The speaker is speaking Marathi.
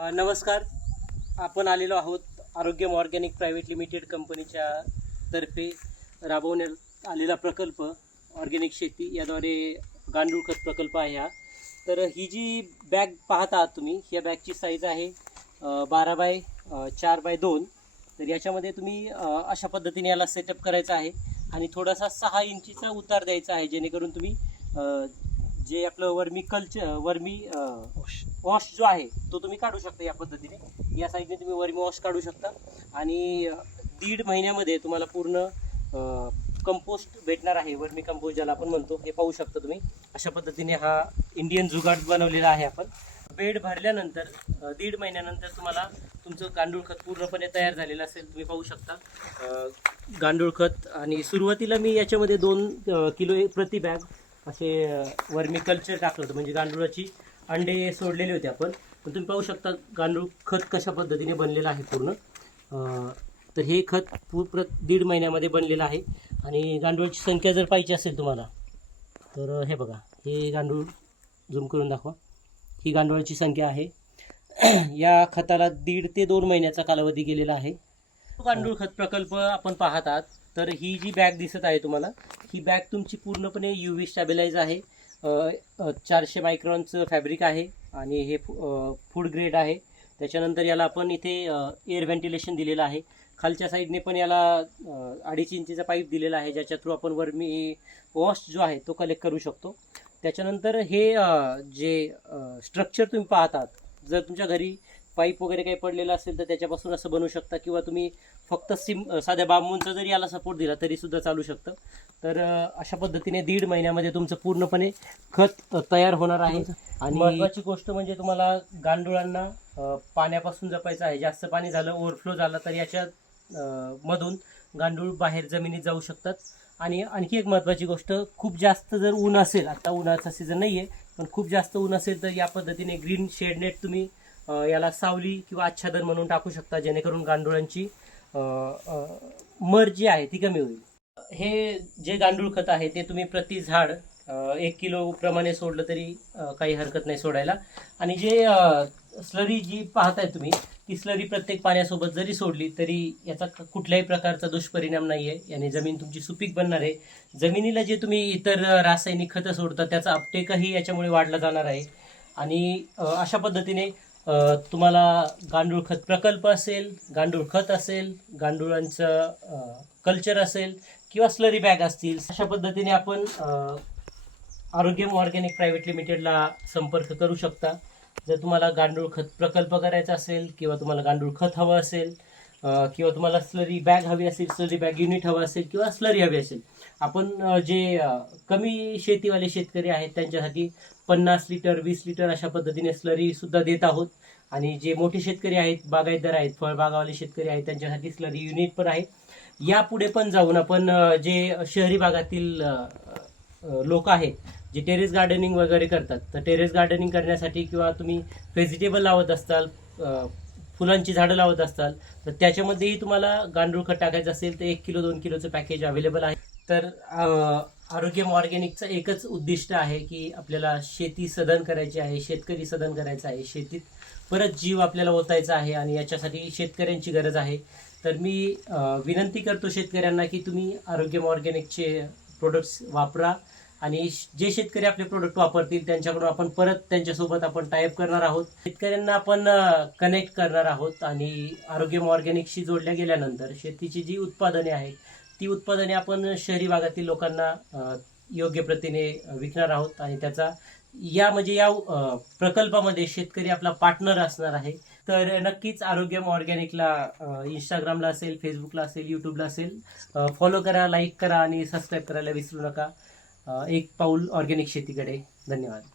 नमस्कार. आपण आलेलो आहोत आरोग्यम ऑर्गॅनिक प्रायव्हेट लिमिटेड कंपनीच्या तर्फे. राबवण्यात आलेला प्रकल्प ऑर्गॅनिक शेती याद्वारे गांडूळ खत प्रकल्प आहे हा. तर ही जी बॅग पाहत आहात तुम्ही या बॅगची साईज आहे बारा बाय चार बाय दोन. तर याच्यामध्ये तुम्ही अशा पद्धतीने याला सेटअप करायचा आहे. आणि थोडासा सहा इंचीचा उतार द्यायचा आहे जेणेकरून तुम्ही जे आपलं वर्मी कल्चर वर्मी वॉश. जो आहे तो तुम्ही काढू शकता या पद्धतीने. या साईडने तुम्ही वर्मी वॉश काढू शकता. आणि दीड महिन्यामध्ये तुम्हाला पूर्ण कंपोस्ट भेटणार आहे. वर्मी कंपोस्ट ज्याला आपण म्हणतो हे पाहू शकता तुम्ही. अशा पद्धतीने हा इंडियन जुगाड बनवलेला आहे आपण. बेड भरल्यानंतर दीड महिन्यानंतर तुम्हाला तुमचं गांडूळ खत पूर्णपणे तयार झालेलं असेल तुम्ही पाहू शकता. गांडूळ खत आणि सुरुवातीला मी याच्यामध्ये दोन किलो प्रति बॅग असे वर्मी कल्चर टाकलं होतं. म्हणजे गांडुळाची अंडे सोडलेले होते आपण. पण तुम्ही पाहू शकता गांडूळ खत कशा पद्धतीने बनलेलं आहे पूर्ण. तर हे खत पूर्ण दीड महिन्यामध्ये बनलेलं आहे. आणि गांडूळाची संख्या जर पाहिजे असेल तुम्हाला तर हे बघा. हे गांडूळ झूम करून दाखवा. ही गांडुळाची संख्या आहे. या खताला दीड ते दोन महिन्याचा कालावधी गेलेला आहे. गांडूळ खत प्रकल्प आपण पाहत तर ही जी बॅग दिसत आहे तुम्हाला ही बॅग तुमची पूर्णपणे यू व्ही स्टॅबिलाईज आहे. चारशे मायक्रॉनचं फॅब्रिक आहे आणि हे फूड ग्रेड आहे. त्याच्यानंतर याला आपण इथे एअर व्हेंटिलेशन दिलेलं आहे. खालच्या साईडने पण याला अडीच इंचीचा पाईप दिलेला आहे ज्याच्या थ्रू आपण वरमी वॉश जो आहे तो कलेक्ट करू शकतो. त्याच्यानंतर हे जे स्ट्रक्चर तुम्ही पाहतात जर तुमच्या घरी पाईप वगैरे काही पडलेला असेल तर त्याच्यापासून असं बनवू शकता किंवा तुम्ही फक्त सिम साध्या बांबूंचा जरी याला सपोर्ट दिला तरी सुद्धा चालू शकतं. तर अशा पद्धतीने दीड महिन्यामध्ये तुमचं पूर्णपणे खत तयार होणार आहे. आणि महत्वाची गोष्ट म्हणजे तुम्हाला गांडुळांना पाण्यापासून जपायचं आहे. जास्त पाणी झालं ओव्हरफ्लो झाला तर याच्या मधून गांडूळ बाहेर जमिनीत जाऊ शकतात. आणि आणखी एक महत्त्वाची गोष्ट खूप जास्त जर ऊन असेल आता उन्हाचा सीझन नाही आहे पण खूप जास्त ऊन असेल तर या पद्धतीने ग्रीन शेड नेट तुम्ही याला सावली किंवा आच्छादन म्हणून टाकू शकता जेणेकरून गांडुळांची मर जी आहे ती कमी होईल. हे जे गांडूळ खत आहे ते तुम्ही प्रति झाड एक किलो प्रमाणे सोडलं तरी काही हरकत नाही सोडायला. आणि जे स्लरी जी पाहताय तुम्ही ती स्लरी प्रत्येक पाण्यासोबत जरी सोडली तरी याचा कुठल्याही प्रकारचा दुष्परिणाम नाही आहे याने जमीन तुमची सुपीक बनणार आहे. जमिनीला जे तुम्ही इतर रासायनिक खतं सोडता त्याचा अपटेकही याच्यामुळे वाढला जाणार आहे. आणि अशा पद्धतीने तुम्हाला गांडूळ खत प्रकल्प असेल गांडूळ खत असेल गांडुळांचं कल्चर असेल किंवा स्लरी बॅग असतील अशा पद्धतीने आपण आरोग्यम ऑर्गॅनिक प्रायव्हेट लिमिटेडला संपर्क करू शकता. जर तुम्हाला गांडूळ खत प्रकल्प करायचा असेल किंवा तुम्हाला गांडूळ खत हवं असेल किंवा तुम्हाला स्लरी बॅग हवी असेल स्लरी बॅग युनिट हवं असेल किंवा स्लरी हवी असेल. आपण जे कमी शेतीवाले शेतकरी आहेत त्यांच्यासाठी पन्नास लिटर वीस लिटर अशा पद्धतीने स्लरी सुद्धा देत आहोत. आणि जे मोठे शेतकरी आहेत बागायतदार आहेत फळबागावाले शेतकरी आहेत त्यांच्यासाठी स्लरी युनिट पण आहे. यापुढे पण जाऊन आपण जे शहरी भागातील लोक आहेत जे टेरेस गार्डनिंग वगैरे करतात तर टेरेस गार्डनिंग करण्यासाठी किंवा तुम्ही व्हेजिटेबल लावत असताल फुलांची झाडं लावत असाल तर त्याच्यामध्येही तुम्हाला गांडूळ खत टाकायचं असेल तर एक किलो दोन किलोचं पॅकेज अवेलेबल आहे. तर आरोग्य आरोग्यम ऑर्गॅनिकचं एकच उद्दिष्ट आहे की आपल्याला शेती सदन करायची आहे शेतकरी सदन करायचं आहे. शेतीत परत जीव आपल्याला ओतायचा आहे आणि याच्यासाठी शेतकऱ्यांची गरज आहे. तर मी विनंती करतो शेतकऱ्यांना की तुम्ही आरोग्यम ऑर्गॅनिकचे प्रोडक्ट्स वापरा. आणि जे शेतकरी आपले प्रोडक्ट वापरतील त्यांच्याकडून आपण परत त्यांच्यासोबत आपण टाईप करणार आहोत. शेतकऱ्यांना आपण कनेक्ट करणार आहोत आणि आरोग्यम ऑर्गॅनिकशी जोडल्या गेल्यानंतर शेतीची जी उत्पादने आहेत ती उत्पादने आपण शहरी भागातील लोकांना योग्य प्रतीने विकणार आहोत आणि त्याचा या म्हणजे या प्रकल्पामध्ये शेतकरी आपला पार्टनर असणार आहे. तर नक्कीच आरोग्यम ऑर्गॅनिकला इंस्टाग्रामला असेल फेसबुकला असेल यूट्यूबला असेल फॉलो करा लाईक करा आणि सबस्क्राईब करायला विसरू नका. एक पाऊल ऑर्गॅनिक शेतीकडे. धन्यवाद.